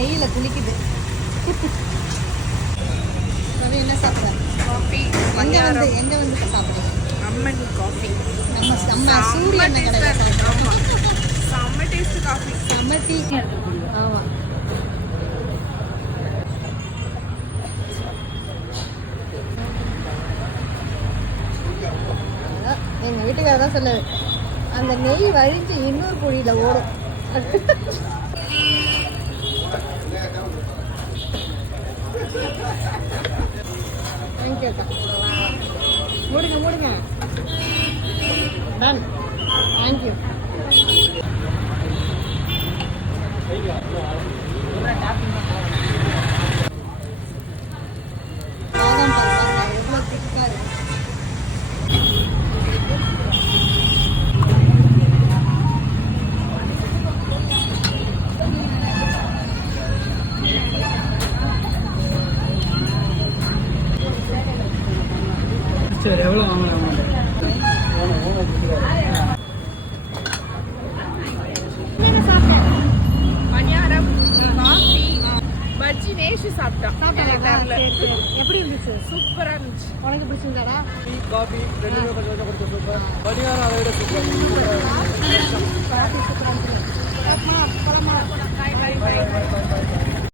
நெய்யில் குளிக்குது. என்ன சாப்பிட்ற? காஃபி. எங்கே வந்து சாப்பிட்றீங்க? அம்மன் காஃபி. நம்ம சூரிய எண்ணெய் கடையில் சாப்பிட்றோம். செம்ம டேஸ்ட் காஃபி. செம்ம டீ. ஆமாம். எங்கள் வீட்டுக்காரர் தான் சொன்னது, அந்த நெய் வழிஞ்சு இன்னொரு குழியில் ஓடும். தேங்க்யூ அக்கா. மூடுங்க மூடுங்க. டன். தேங்க்யூ. பாதாம் பால் எவ்வளோ திக்காக இருக்கு. சரி, எவ்வளோ வாங்கலாம்? பணியாரம், காஃபி, பஜ்ஜி நேஷு சாப்பிட்டேன். எப்படி இருந்துச்சு? சூப்பரா இருந்துச்சு. உனக்கு பிடிச்சிருந்தாடா? டீ காஃபி ரெண்டுமே கொஞ்சம் கொஞ்சம் கொடுத்து சூப்பர். பணியாரம் அதை விட சூப்பர். பழமா.